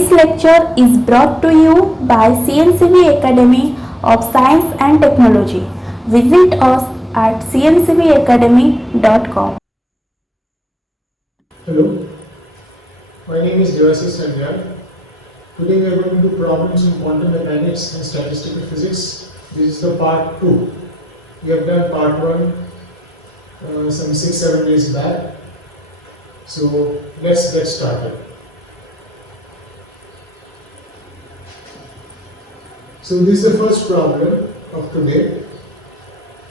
This lecture is brought to you by CNCB Academy of Science and Technology. Visit us at cncbacademy.com. Hello, my name is Devasys Sanyal. Today we are going to do problems in quantum mechanics and statistical physics. This is the part 2. We have done part 1 some 6-7 days back. So let's get started. So this is the first problem of today.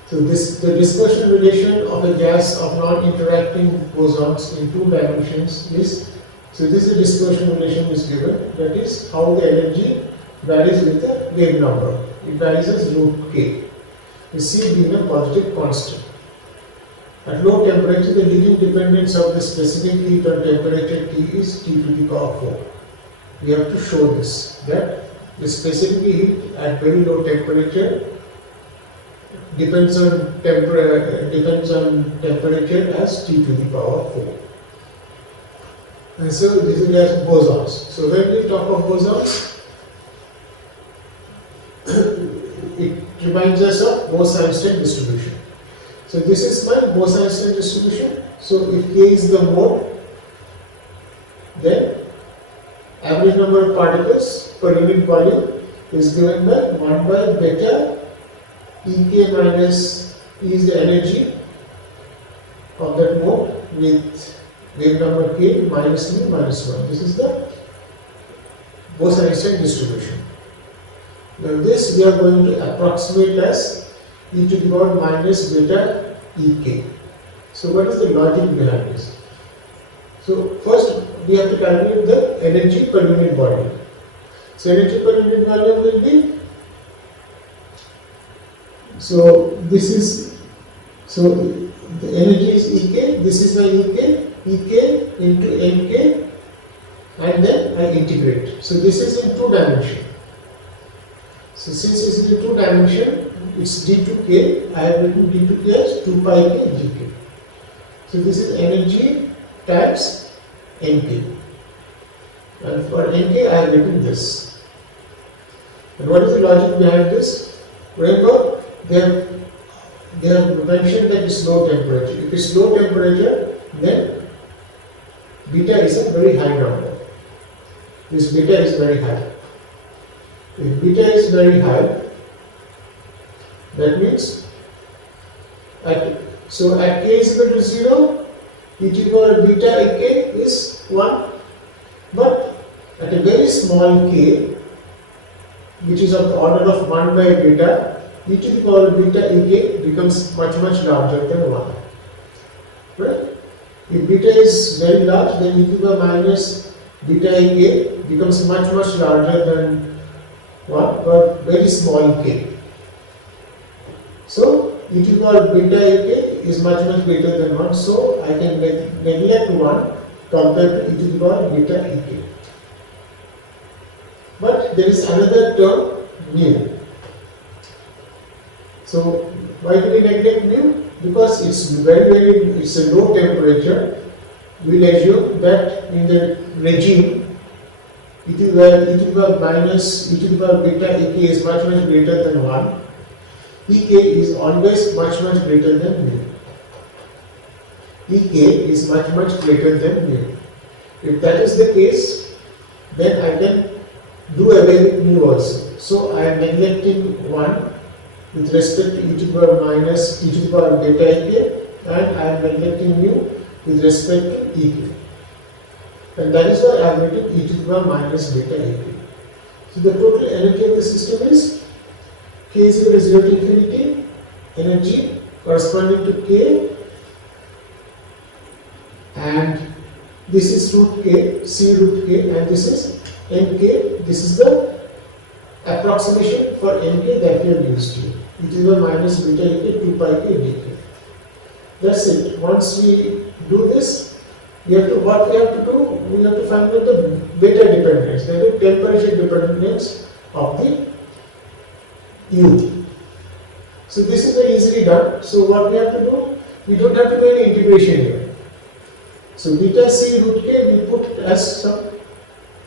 So the dispersion relation of a gas of non-interacting bosons in 2 dimensions is, so this is the dispersion relation is given, that is how the energy varies with the wave number. It varies as root k, with C being a positive constant. At low temperature, the leading dependence of the specific heat on temperature T is T to the power 4. We have to show this, that the specific heat at very low temperature depends on temperature as T to the power 4. And so this is as bosons. So when we talk of bosons, it reminds us of Bose-Einstein distribution. So this is my Bose-Einstein distribution. So if K is the mode, then average number of particles per unit volume is given by 1 by beta Ek minus E is the energy of that mode with wave number k minus mu minus 1. This is the Bose-Einstein distribution. Now this we are going to approximate as e to the power minus beta Ek. So what is the logic behind this? So first we have to calculate the energy per unit volume. So energy per unit volume will be, so this is, so the energy is Ek, this is my Ek into Nk, and then I integrate. So this is in 2 dimension. So since this is in 2 dimension, it's d2k, I have written d2k as 2 pi k dk. So this is energy times Nk. And for Nk I have written this. And what is the logic behind this? Remember, they have mentioned that it's low temperature. If it's low temperature, then beta is a very high number. This beta is very high. If beta is very high, that means at k is equal to 0, e to the power beta Ak is 1, but at a very small k, which is of the order of 1 by beta, e to the power beta Ak becomes much larger than 1. Right? If beta is very large, then e to the power minus beta Ak becomes much larger than 1, but very small k. So e to the power beta Ak is much greater than 1, so I can neglect 1 compared to e to the power beta Ak. But there is another term, mu. So why do we neglect mu? Because it's it's a low temperature. We'll assume that in the regime e to the power minus e to the power beta Ak is much greater than 1. Ek is always much greater than mu. Ek is much greater than mu. If that is the case, then I can do away with mu also. So I am neglecting 1 with respect to e to the power minus e to the power beta Ak, and I am neglecting mu with respect to Ek. And that is why I have written e to the power minus beta Ak. So the total energy of the system is k is equal to 0 to infinity, energy corresponding to k, and this is root k, C root k, and this is Nk. This is the approximation for Nk that we have used here. E to the power minus beta Ak 2 pi k dk. That's it. Once we do this, what we have to do? We have to find out the beta dependence, that is temperature dependence of the U. So this is very easily done. So what we have to do? We don't have to do any integration here. So beta c root k we put as some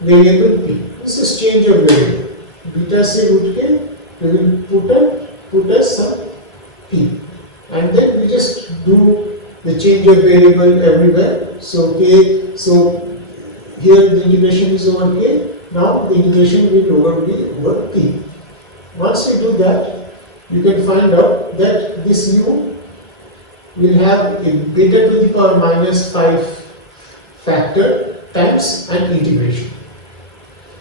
variable p. This is change of variable. Beta c root k, we will put as some p, and then we just do the change of variable everywhere. So k, so here the integration is over k. Now the integration will be over p. Once you do that, you can find out that this u will have a beta to the power minus 5 factor times an integration.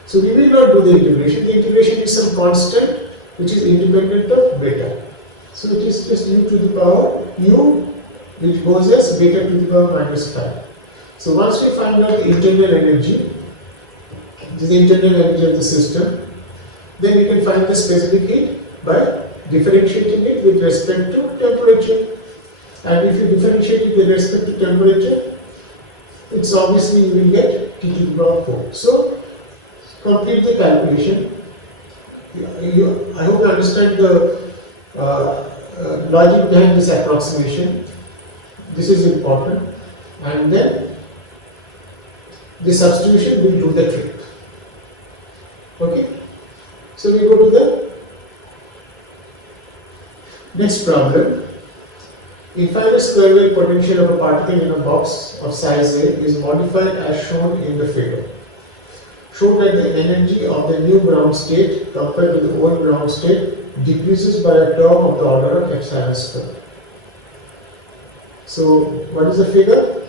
So we will not do the integration. The integration is some constant which is independent of beta. So it is just u to the power u, which goes as beta to the power minus 5. So once we find out the internal energy, this is the internal energy of the system, then we can find the specific heat by differentiating it with respect to temperature. And if you differentiate it with respect to temperature, it's obviously you will get T to the power 4. So complete the calculation. I hope you understand the logic behind this approximation. This is important, and then the substitution will do the trick. Okay, so we go to the next problem. Infinite square wave potential of a particle in a box of size A is modified as shown in the figure. Show that the energy of the new ground state compared to the old ground state decreases by a term of the order of epsilon square. So what is the figure?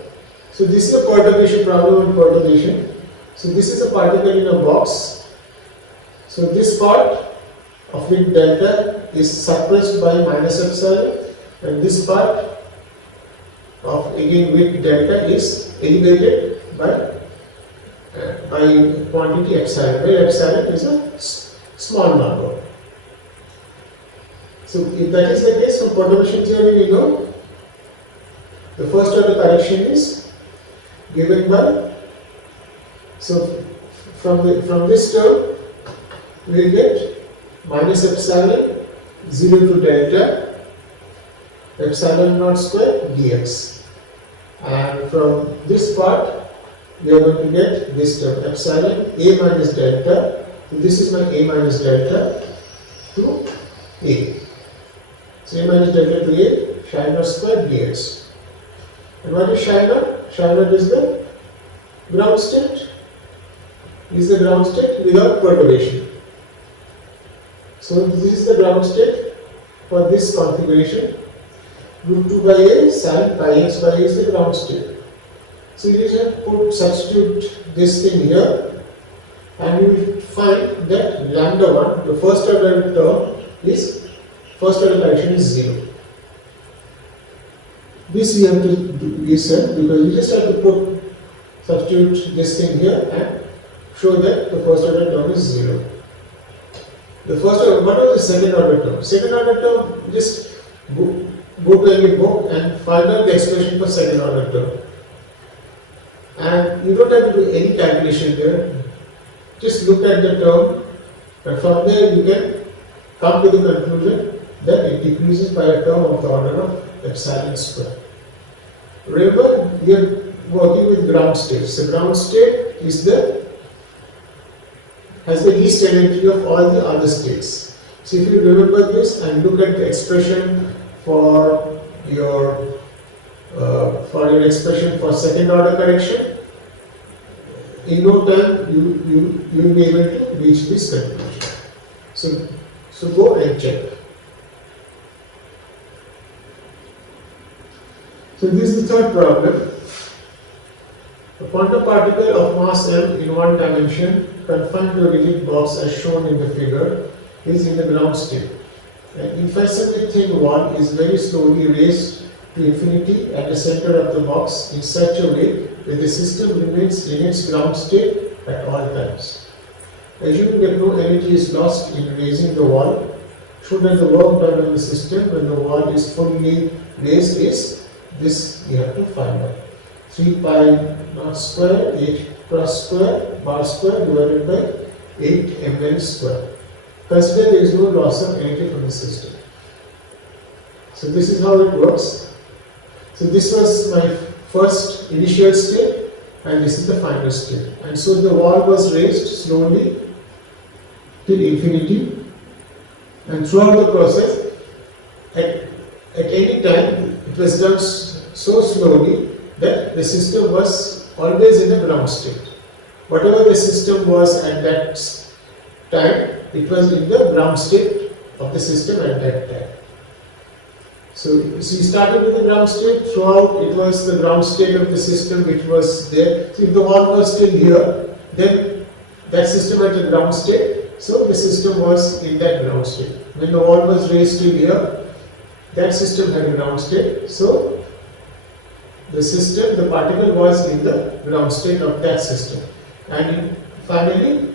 So this is a perturbation problem on perturbation. So this is a particle in a box. So this part of it delta is suppressed by minus epsilon, and this part of again width delta is elevated by quantity epsilon, where epsilon is a small number. So if that is the case, from perturbation theory we know the first order correction is given by, so from this term we will get minus epsilon 0 to delta epsilon naught square dx, and from this part we are going to get this term epsilon a minus delta. So this is my a minus delta to a. So a minus delta to a, psi naught square dx. And what is psi naught? Psi naught is the ground state. Is the ground state without perturbation. So this is the ground state for this configuration. Root 2 by a sin pi x by a is the ground state. So you just substitute this thing here, and you will find that lambda 1, the first order term, is first order correction is 0. This we have to be said because you just have to substitute this thing here and show that the first order term is 0. The first order, what was the second order term? Second order term, just go to any book and find out the expression for second order term. And you don't have to do any calculation there. Just look at the term, and from there you can come to the conclusion that it decreases by a term of the order of epsilon square. Remember, we are working with ground states. So ground state is has the least energy of all the other states. So if you remember this and look at the expression for your expression for second order correction, in no time you will be able to reach this conclusion. So go and check. So this is the third problem. A quantum particle of mass m in one dimension confined to a rigid box as shown in the figure is in the ground state. An infinitesimally thin wall is very slowly raised to infinity at the center of the box in such a way that the system remains in its ground state at all times. Assuming that no energy is lost in raising the wall, show that the work done on the system when the wall is fully raised is this you have to find out. 3 pi naught square, 8 cross square, bar square divided by 8 mn square. Consider there is no loss of energy from the system. So this is how it works. So this was my first initial state, and this is the final state. And so the wall was raised slowly till infinity, and throughout the process, at any time, it was done so slowly that the system was always in a ground state. Whatever the system was at that time, it was in the ground state of the system at that time. So we started with the ground state. Throughout, it was the ground state of the system which was there. So if the wall was still here, then that system had a ground state. So the system was in that ground state. When the wall was raised till here, that system had a ground state. So the system, the particle was in the ground state of that system. And finally,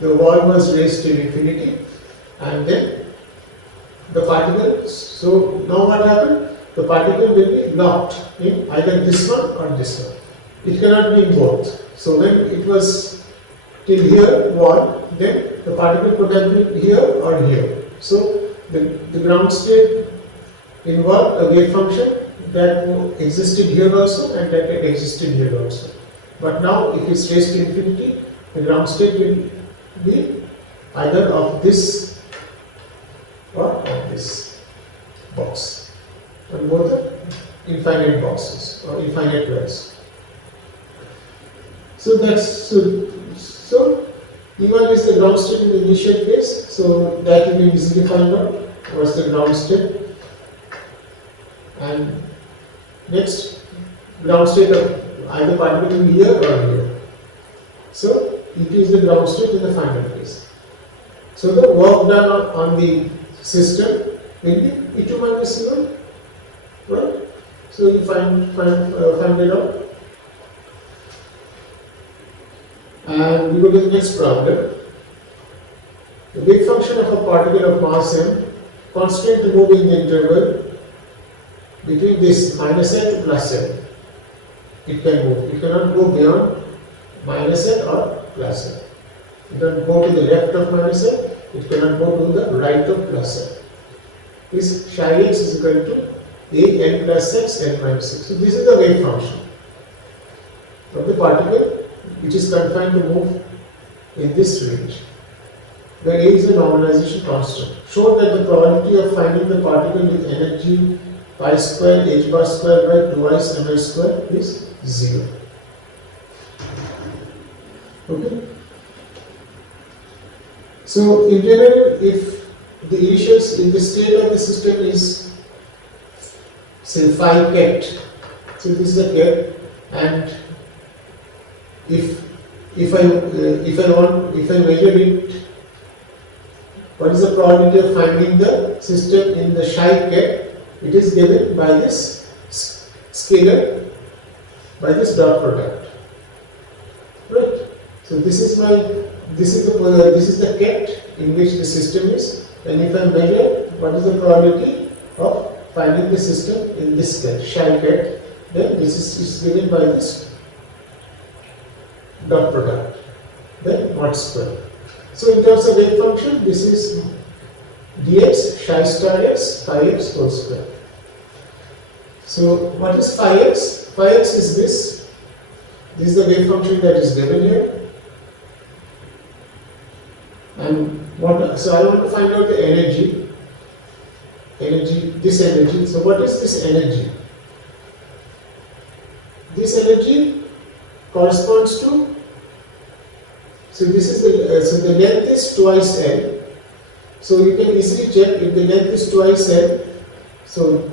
the wall was raised till infinity, and then the particle, so now what happened? The particle will be locked in either this one or this one. It cannot be in both. So when it was till here wall, then the particle could have been here or here. So the ground state involved a wave function that existed here also and that existed here also. But now if it's raised to infinity, the ground state will be either of this or of this box, and both are infinite boxes or infinite wells. So that's so E1 is the ground state in the initial case. So that you can easily find out what's the ground state. And next, ground state of either particle in here or here. So it is the ground state in the final case. So the work done on the system will be E2 minus E1, right? So you find it out. And we go to the next problem. The wave function of a particle of mass m constant to move in the interval between this minus n to plus n. It can move. It cannot go beyond minus n or plus n. It cannot go to the left of minus n. It cannot go to the right of plus n. This psi x is equal to a n plus x n minus x. So this is the wave function of the particle which is confined to move in this range, where a is the normalization constant. Show that the probability of finding the particle with energy pi square h bar square by 2 mi square is 0. Okay. So in general, if the initial in the state of the system is say phi ket, so this is the ket, and if I measure it, what is the probability of finding the system in the psi ket? It is given by this scalar, by this dot product, right? So this is the ket in which the system is, and if I measure what is the probability of finding the system in this ket, psi ket, then this is given by this dot product, then mod square. So in terms of wave function, this is dx psi star x phi x whole square. So what is phi x? Phi x is this. This is the wave function that is given here. And so I want to find out the energy. This energy. So what is this energy? This energy corresponds to, so this is so the length is twice L. So you can easily check if the length is twice L. So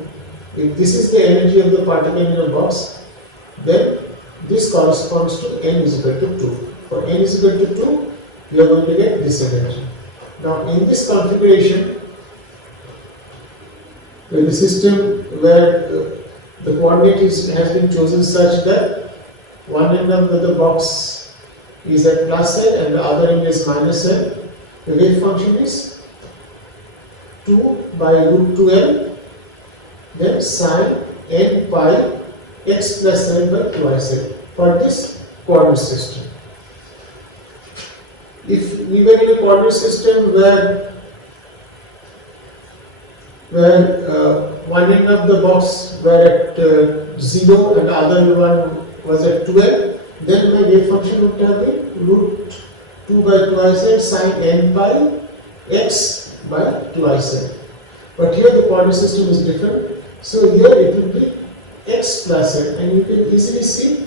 if this is the energy of the particle in a box, then this corresponds to n is equal to 2. For n is equal to 2, you are going to get this energy. Now in this configuration, the system where the coordinate has been chosen such that one end of the box is at plus n and the other end is minus n, the wave function is 2 by root 2l, then sine n pi x plus n by twice n for this coordinate system. If we were in a coordinate system where one end of the box were at 0 and the other one was at 12, then my wave function would have been root 2 by twice n sine n pi x by twice n. But here the coordinate system is different. So here it will be x plus n, and you can easily see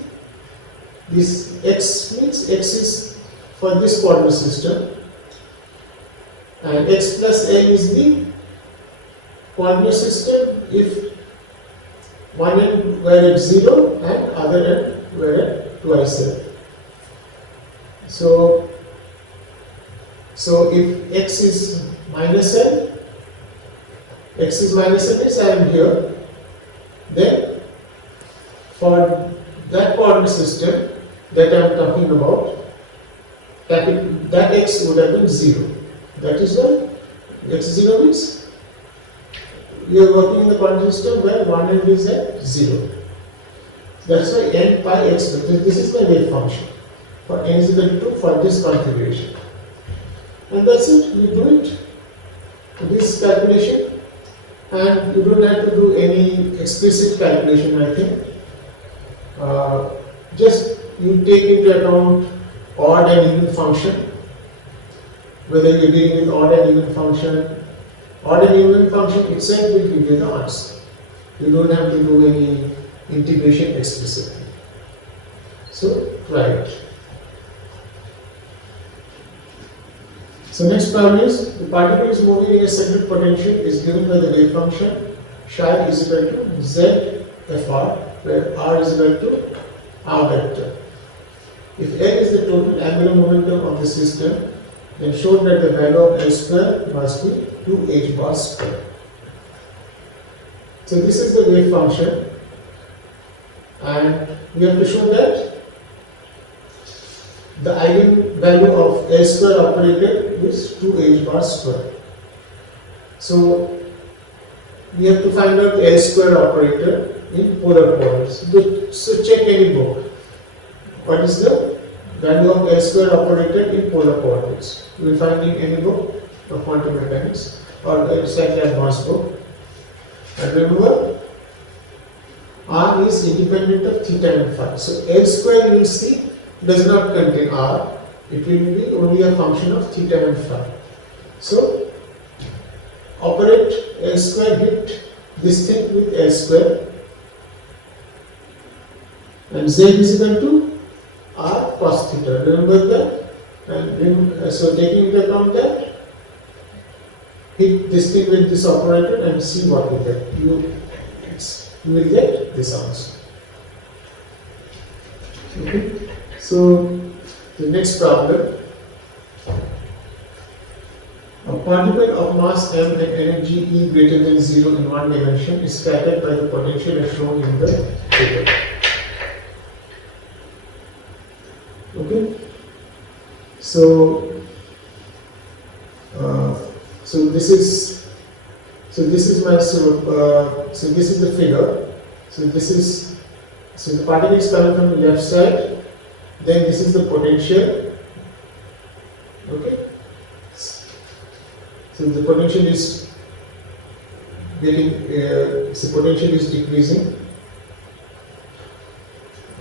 this x means x is for this coordinate system, and x plus n is the coordinate system if one end were at 0 and other end were at twice n. So if x is minus n, means I am here, then for that coordinate system that I am talking about, that x would have been 0. That is why x0 means we are working in the coordinate system where one end is at 0. That's why n pi x, this is my wave function for n is equal to 2 for this configuration. And that's it, you do it, this calculation, and you don't have to do any explicit calculation, I think. Just you take into account odd and even function, whether you're dealing with odd and even function. Odd and even function itself will give you the answer. You don't have to do any integration explicitly. So try it. So next problem is, the particle is moving in a centered potential is given by the wave function psi is equal to z fr, where r is equal to r vector. If n is the total angular momentum of the system, then show that the value of L square must be 2h bar square. So this is the wave function, and we have to show that the eigenvalue of L square operator is 2h bar square. So we have to find out L square operator in polar coordinates. So check any book. What is the value of L square operator in polar coordinates? You will find in any book of quantum mechanics or a slightly advanced book. And remember, r is independent of theta and phi. So L square you will see does not contain r, it will be only a function of theta and phi. So operate L square, hit this thing with L square, and z is equal to r cos theta. Remember that, and so taking into account that, hit this thing with this operator and see what you get. You will get this answer. Okay. So the next problem, a particle of mass m and energy E greater than 0 in one dimension is scattered by the potential as shown in the figure. Okay, so this is my so this is the figure. So the particle is coming from the left side. Then this is the potential. Okay, so the potential is getting potential is decreasing.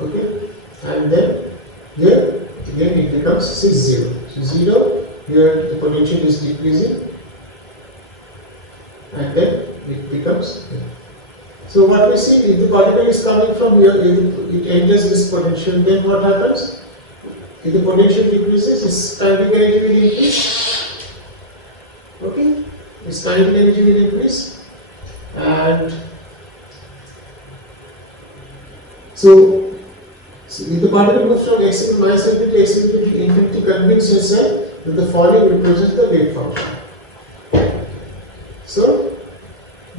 Okay, and then here again it becomes 0. So 0, here the potential is decreasing, and then it becomes here. So what we see, if the particle is coming from here, if it enters this potential, then what happens? If the potential decreases, its kinetic energy will increase. Okay, its kinetic energy will increase, and so if the particle moves from x equal to minus infinity to x equal to infinity, convince yourself that the following represents the wave function. So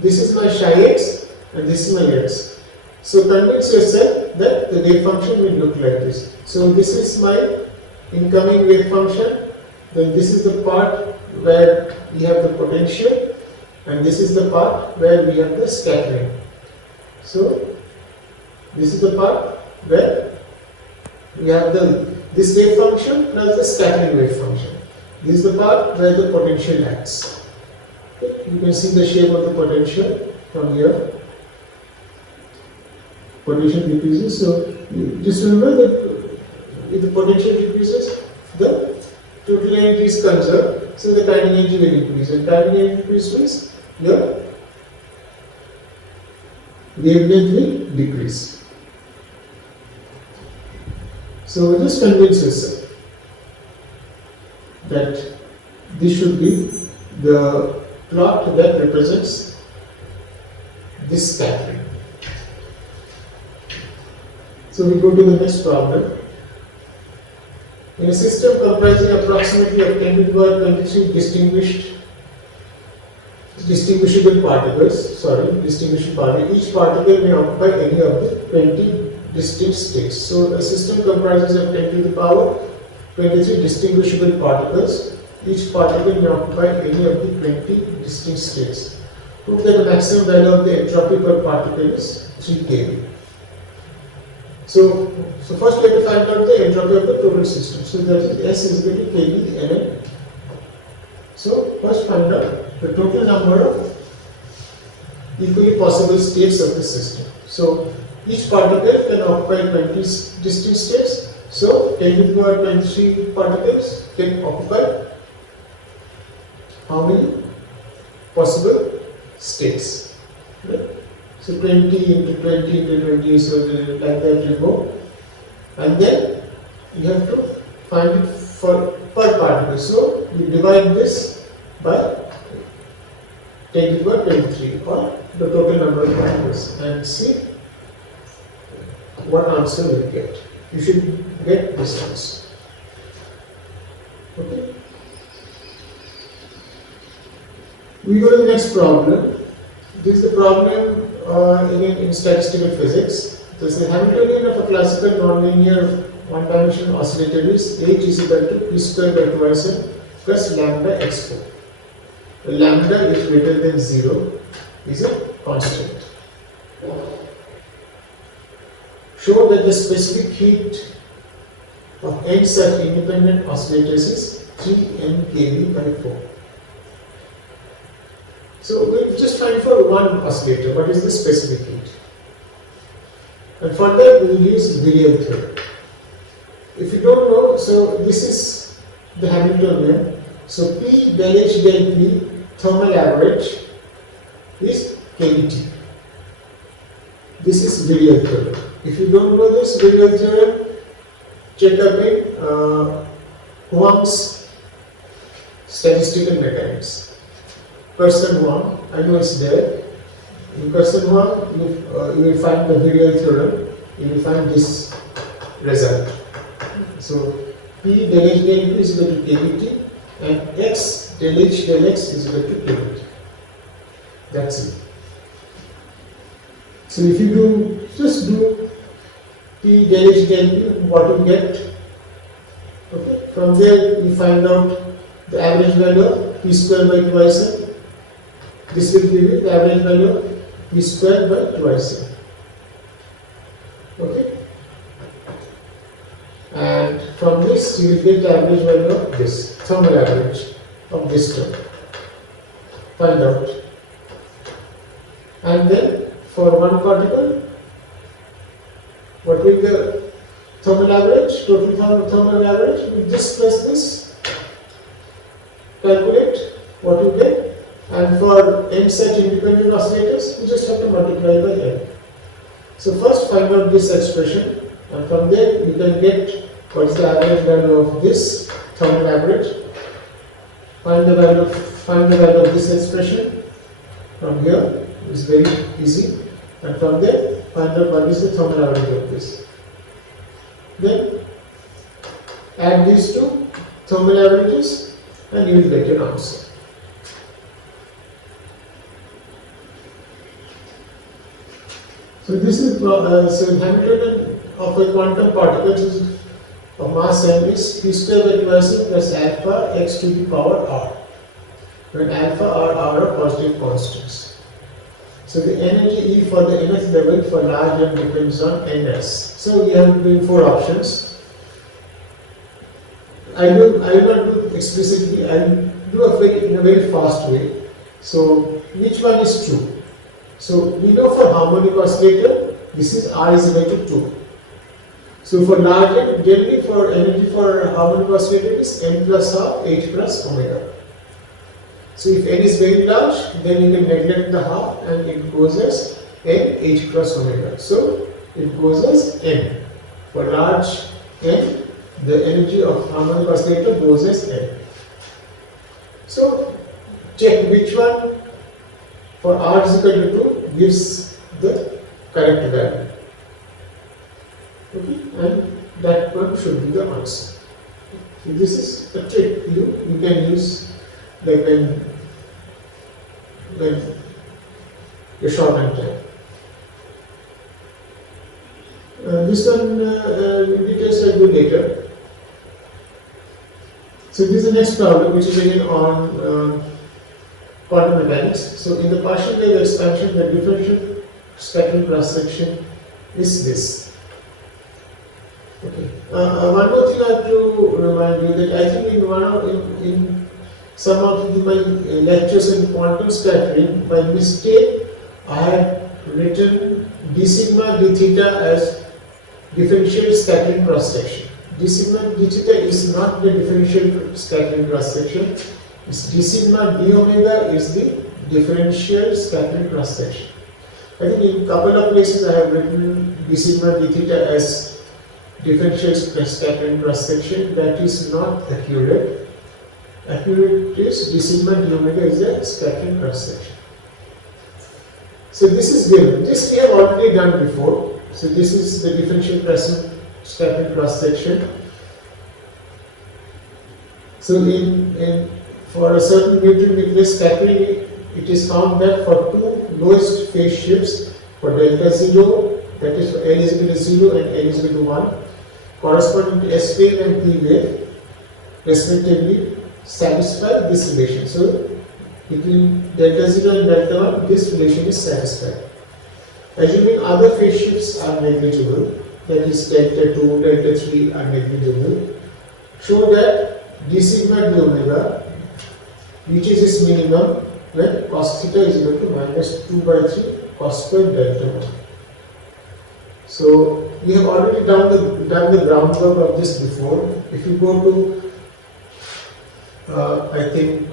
this is my psi x and this is my x. So convince yourself that the wave function will look like this. So this is my incoming wave function, then this is the part where we have the potential, and this is the part where we have the scattering. So this is the part where we have this wave function plus the scattering wave function. This is the part where the potential acts. Okay. You can see the shape of the potential from here. Potential decreases. So just remember that if the potential decreases, the total energy is conserved, so the time energy will increase. And time energy increase means your wavelength will decrease. So just convince yourself that this should be the plot that represents this scattering. So we go to the next problem. In a system comprising approximately of 10 to the power 23 distinguishable particles, each particle may occupy any of the 20 distinct states. So a system comprises of 10 to the power 23 distinguishable particles. Each particle may occupy any of the 20 distinct states. Prove that the maximum value of the entropy per particle is 3 kV. So first we have to find out the entropy of the total system. So that is S is equal to kV Nm. So first find out the total number of equally possible states of the system. So each particle can occupy 20 distinct states. So 10 to the power 23 particles can occupy how many possible states? Right? So 20 into 20 into 20, so like that you go, and then you have to find it for per particle. So you divide this by 10 to the power 23 or the total number of particles and see what answer you get. You should get this answer. Okay. We go to the next problem. This is the problem again in statistical physics. This is the Hamiltonian of a classical nonlinear one-dimensional oscillator is H is equal to P square by 2 plus lambda x4. The lambda is greater than 0 is a constant. Show that the specific heat of n such independent oscillators is 3 mkV by 4. So we'll just find for one oscillator what is the specific heat. And for that we will use Villiers theorem. If you don't know, so this is the Hamiltonian. So P del H del P thermal average is kVT. This is Villiers theorem. If you don't know this Villiers theorem, check up in Huang's statistical mechanics. Person 1, I know it's there. In person 1, you will find the Villiers theorem, you will find this result. So P del H del P is equal to kVT and X del H del X is equal to kVT. That's it. So if you just do P del H del P, what you get? Okay. From there you find out the average value of P square by 2 This will give you the average value of P square by 2 Okay. And from this you will get the average value of this, thermal average of this term. Find out. And then for one particle, what will be the thermal average, total thermal average? We just press this, calculate what you get. And for n such independent oscillators, you just have to multiply by n. So first find out this expression, and from there you can get what is the average value of this thermal average. Find the value of this expression. From here is very easy, and from there find out what is the thermal average of this. Then add these two thermal averages, and you will get your answer. So this is so Hamiltonian of a quantum particle of mass m is P square by 2 plus alpha x to the power r, when alpha r are positive constants. So the energy E for the nth level for large m depends on ns. So we have given 4 options. I will not do explicitly. I will do in a very fast way. So which one is true? So we know for harmonic oscillator, this is R is equal to 2. So for larger, generally for energy for harmonic oscillator is n plus half h plus omega. So if n is very large, then you can neglect the half and it goes as n h plus omega. So it goes as n. For large n, the energy of harmonic oscillator goes as n. So check which one for r is equal to 2 gives the correct value. Okay, and that one should be the answer. So this is a trick you can use like when you're short on time. This one details I'll do later. So this is the next problem, which is again on quantum mechanics. So in the partial wave expansion, the differential spectral cross section is this. Okay. One more thing I have to remind you that I think in some of my lectures in quantum scattering, by mistake I had written d sigma d theta as differential scattering cross section. D sigma d theta is not the differential scattering cross section. It's d sigma d omega is the differential scattering cross section. I think in a couple of places I have written d sigma d theta as differential scattering cross section. That is not accurate. Accurate is d sigma d omega is a scattering cross section. So this is given. This we have already done before. So this is the differential scattering cross section. So for a certain neutron nuclear scattering, it is found that for two lowest phase shifts, for delta 0, that is for L is equal to 0 and L is equal to 1, corresponding to S wave and P wave, respectively, satisfy this relation. So between delta 0 and delta 1, this relation is satisfied. Assuming other phase shifts are negligible, that is delta 2, delta 3 are negligible, show that d sigma d omega reaches its minimum when cos theta is equal to minus 2 by 3 cos square delta 1. So we have already done the groundwork of this before. If you go to I think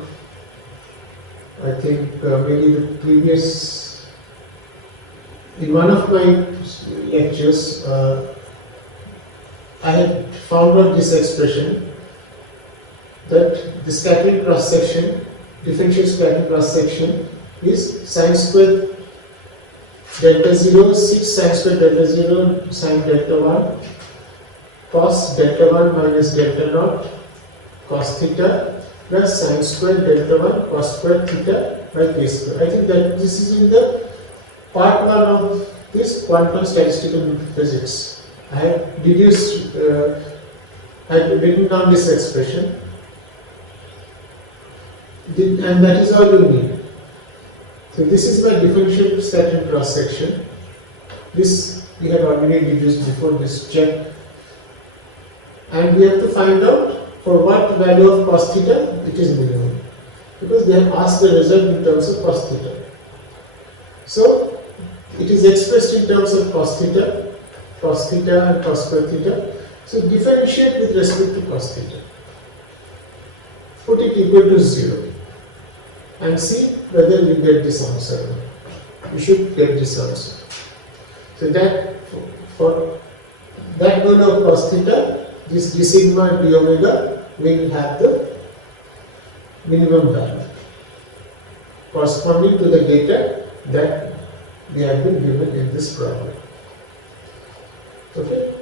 maybe the previous, in one of my lectures, I had found out this expression that the scattering cross section, differential scattering cross section, is sine square delta 0, 6 sine square delta 0 sine delta 1 cos delta 1 minus delta naught cos theta plus sine square delta 1 cos square theta by k square. I think that this is in the part 1 of this quantum statistical physics. I have deduced, I have written down this expression, and that is all you need. So this is my differential scattering cross section. This we had already deduced before, this check, and we have to find out for what value of cos theta it is minimum, because they have asked the result in terms of cos theta. So it is expressed in terms of cos theta and cos square theta. So differentiate with respect to cos theta. Put it equal to 0 and see whether you get this answer or not. You should get this answer. So that for that value of cos theta, this d sigma d omega will have the minimum value corresponding to the data that we have been given in this problem. Okay?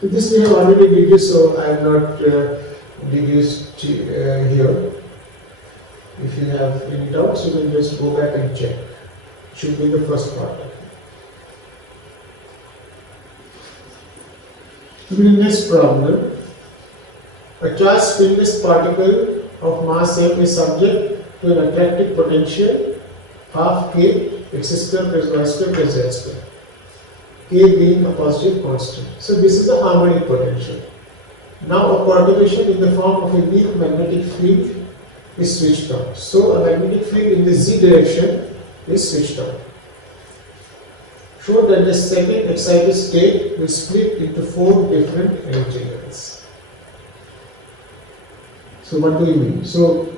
So this we have already deduced, so I have not deduced here. If you have any doubts, you can just go back and check. It should be the first part. To the next problem, a charged spinless particle of mass m is subject to an attractive potential half k x square plus y square plus z square, k being a positive constant. So this is a harmonic potential. Now a perturbation in the form of a weak magnetic field is switched on. So a magnetic field in the z direction is switched on. show that the second excited state will split into 4 different energy levels. So what do you mean? So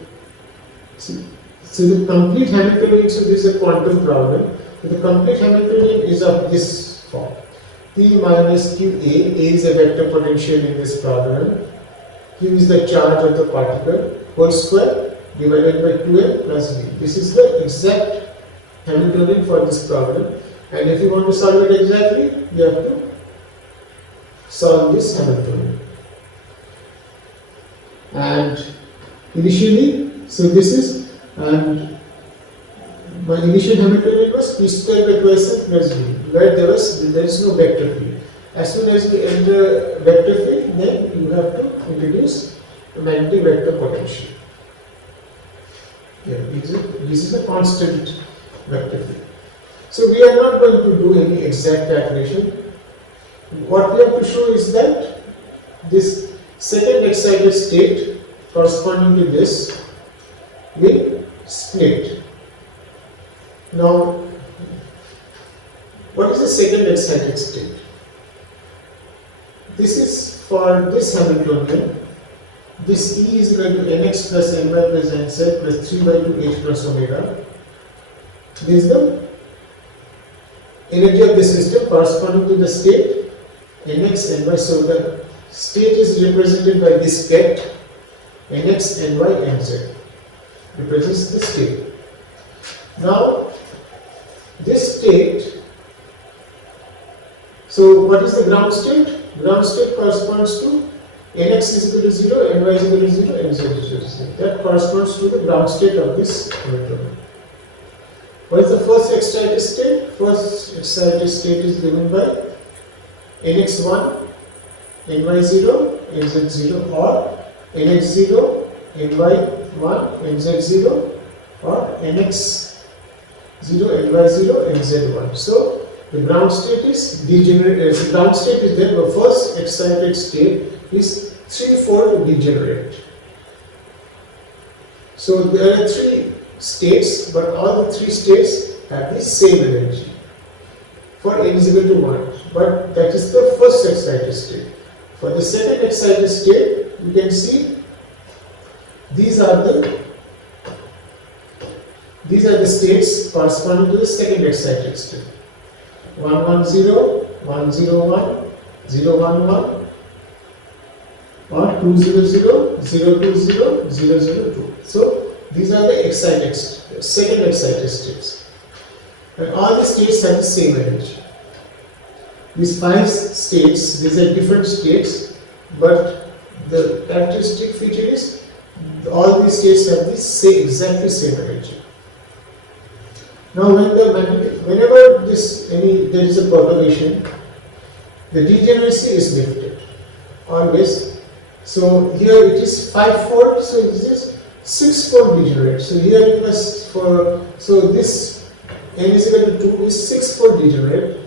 the complete Hamiltonian, so this is a quantum problem. So the complete Hamiltonian is of this form. P minus QA, A is a vector potential in this problem. Q is the charge of the particle, whole square divided by 2a plus b. This is the exact Hamiltonian for this problem. And if you want to solve it exactly, you have to solve this Hamiltonian. And initially, so this is, and my initial Hamiltonian was p square by twice m plus b, where there is no vector field. As soon as we enter vector field, then you have to introduce a magnetic vector potential. Yeah, this is a constant vector field. So we are not going to do any exact calculation. What we have to show is that this second excited state corresponding to this will split. Now, what is the second excited state? This is for this Hamiltonian. This E is equal to nx plus ny plus nz plus 3 by 2 h plus omega. This is the energy of the system corresponding to the state nx, ny. So the state is represented by this ket nx, ny, nz represents the state. Now this state, so what is the ground state? Ground state corresponds to nx is equal to 0, ny is equal to 0, nz is equal to 0. That corresponds to the ground state of this Hamiltonian. What is the first excited state? First excited state is given by nx1, ny0, nz0, or nx0, ny1, nz0, or nx0, ny0, nz1. So the ground state is degenerate. The ground state is there. The first excited state is threefold degenerate. So there are 3 states, but all the 3 states have the same energy for n is equal to 1. But that is the first excited state. For the second excited state, you can see these are the states corresponding to the second excited state. 110, 101, 011, or 200, 020, 002. So these are the second excited states. And all the states have the same energy. These 5 states, these are different states, but the characteristic feature is all these states have the exactly same energy. Now whenever there is a propagation, the degeneracy is lifted, always. So here it is 5-fold, so it is 6-fold degenerate. So here it was so this n is equal to 2 is 6-fold degenerate.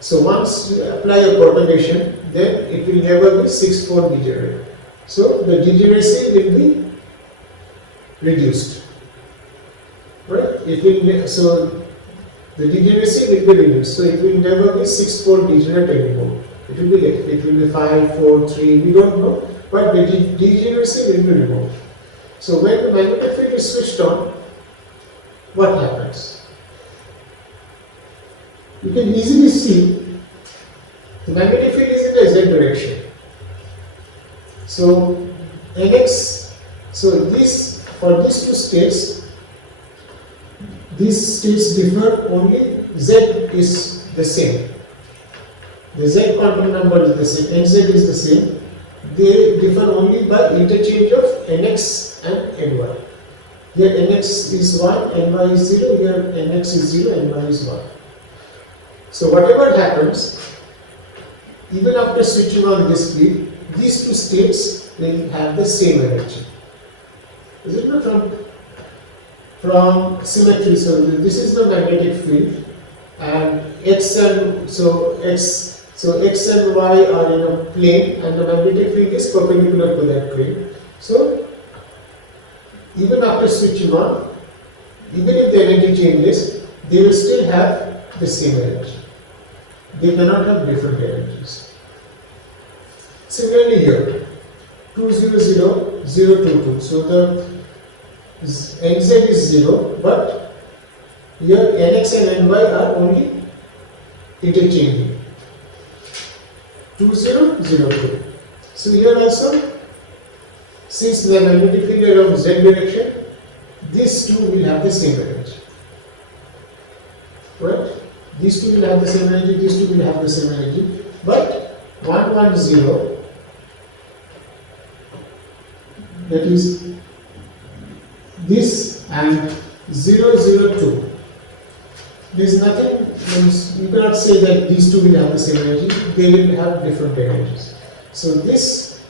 So once you apply a propagation, then it will never be 6-fold degenerate. So the degeneracy will be reduced. Right? So the degeneracy will be reduced. So it will never be 6-fold degenerate anymore. It will be 5, 4, 3. We don't know, but the degeneracy will be removed. So when the magnetic field is switched on, what happens? You can easily see the magnetic field is in the z direction. So nx. So for these 2 states. These states differ only, z is the same. The z quantum number is the same, nz is the same. They differ only by interchange of nx and ny. Here nx is 1, ny is 0, here nx is 0, ny is 1. So whatever happens, even after switching on this field, these 2 states will have the same energy. Is it not from symmetry? So this is the magnetic field, and x and y are in a plane, and the magnetic field is perpendicular to that plane. So even after switching on, even if the energy changes, they will still have the same energy. they cannot have different energies. Similarly here, 200,022. So the nz is 0, but here nx and ny are only interchanging. 2002. So here also, since the magnetic field along z direction, these two will have the same energy. Right? These two will have the same energy, these two will have the same energy, but 110, that is this, and 002. There is nothing, means you cannot say that these two will have the same energy, they will have different energies. So this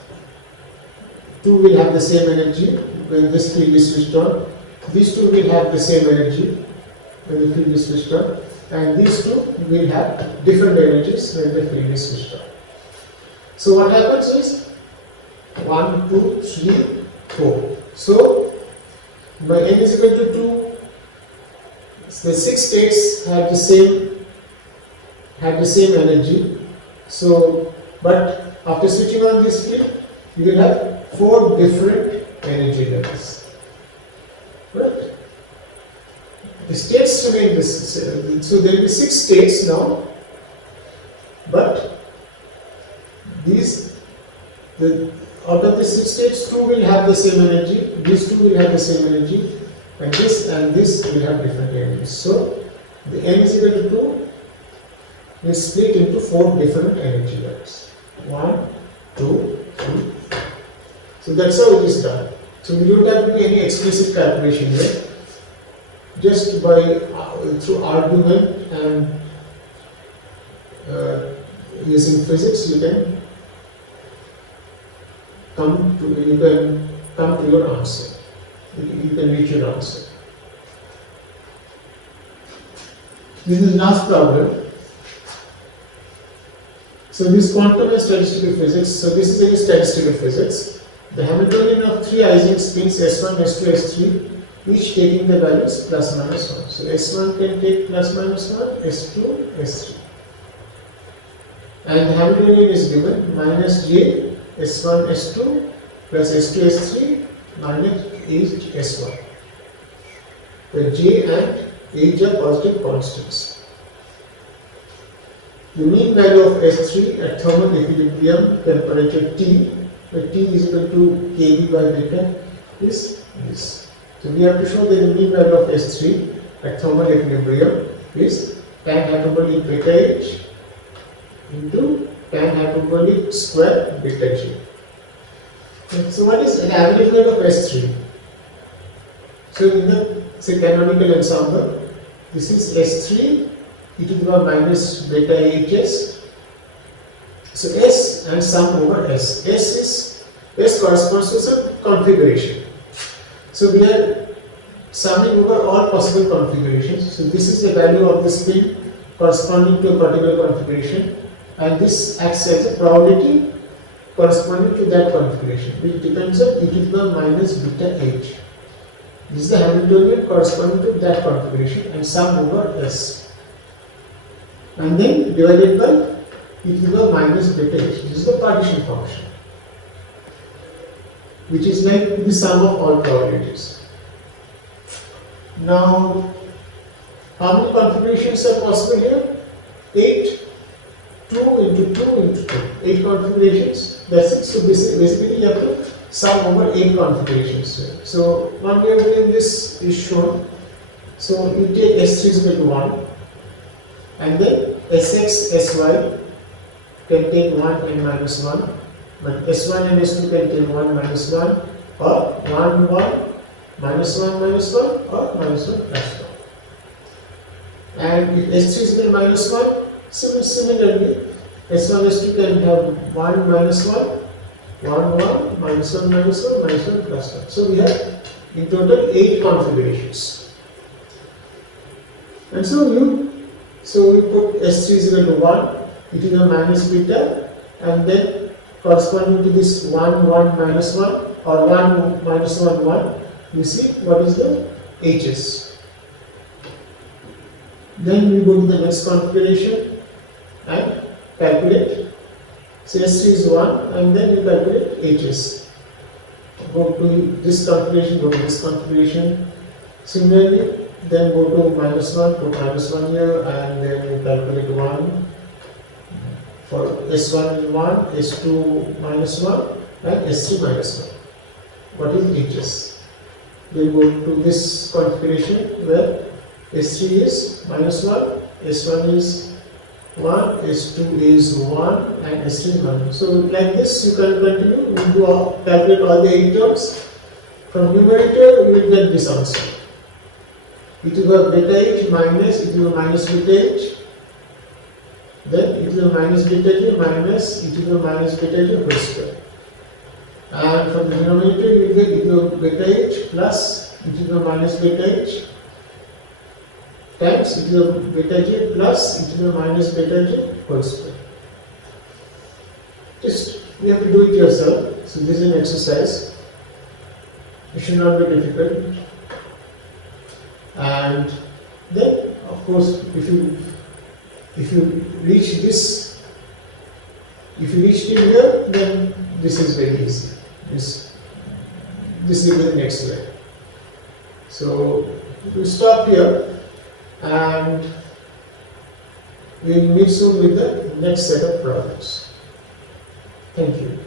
two will have the same energy when this field is switched on, these two will have the same energy when the field is switched on, and these two will have different energies when the field is switched on. So what happens is 1, 2, 3, 4. So my n is equal to 2. The 6 states have the same energy. So, but after switching on this field, you will have 4 different energy levels. Right? The states remain the same. So there will be 6 states now, but out of the 6 states, 2 will have the same energy, these 2 will have the same energy, and this will have different energies. So the n is equal to 2 is split into 4 different energy levels. 1, 2, 3. So that's how it is done. So we don't have to do any explicit calculation here. Just by through argument and using physics, you can come to your answer. You can reach your answer. This is the last problem. So this quantum and statistical physics. So this is a statistical physics. The Hamiltonian of 3 Ising spins S1, S2, S3, each taking the values plus minus 1. So S1 can take plus minus 1, S2, S3. And the Hamiltonian is given minus J, S1, S2 plus S2, S3 minus H, S1. The J and H are positive constants. The mean value of S3 at thermal equilibrium temperature T, where T is equal to kV by beta, is this. So we have to show that the mean value of S3 at thermal equilibrium is tan hyperbolic beta H into tan hyperbolic square beta J. So what is the average value of S3? So in the canonical ensemble, this is S3 e to the power minus beta Hs. So S and sum over S. S corresponds to some configuration. So we are summing over all possible configurations. So this is the value of the spin corresponding to a particular configuration, and this acts as a probability corresponding to that configuration, which depends on e to the power minus beta H. This is the Hamiltonian corresponding to that configuration, and sum over S. And then divided by e to the power minus beta H. This is the partition function, which is like the sum of all probabilities. Now, how many configurations are possible here? 8, 2 into 2 into 2. 8 configurations. That's it. So basically you have to sum over 8 configurations. So one way of doing this is shown. So you take S3 is equal to 1, and then Sx, Sy can take 1 and minus 1, but S1 and S2 can take 1 minus 1, or 1 1 minus 1 minus 1, or minus 1 plus 1. And if S3 is equal to minus 1, similarly S1 S2 can have 1 minus 1, 1 1 minus 1 minus 1 minus 1 plus 1. So we have in total 8 configurations. And so you put S3 is equal to 1, e to the minus beta, and then corresponding to this 1 1 minus 1, or 1 minus 1 1, you see what is the Hs. Then we go to the next configuration. and calculate. So S3 is 1 and then you calculate HS. Go to this configuration, go to this configuration. Similarly, then go to -1, put -1 here and then you calculate 1 for S1 is 1, S2 -1 and S3 -1. What is HS? We'll go to this configuration where S3 is -1, S1 is 1, S2 is 1 and S3 is 1. So like this you can continue, you do calculate all the 8 terms. From numerator you will get this answer. e to the beta h minus e to the minus beta h, then e to the minus beta h minus e to the minus beta h whole square. And from the denominator you will get e to the beta h plus e to the minus beta h times e to the beta j plus e to the minus beta j whole square. Just you have to do it yourself. So this is an exercise. It should not be difficult. And then of course if you reach this, if you reach till here, then this is very easy. This is the next slide. So we stop here and we will meet soon with the next set of problems. Thank you.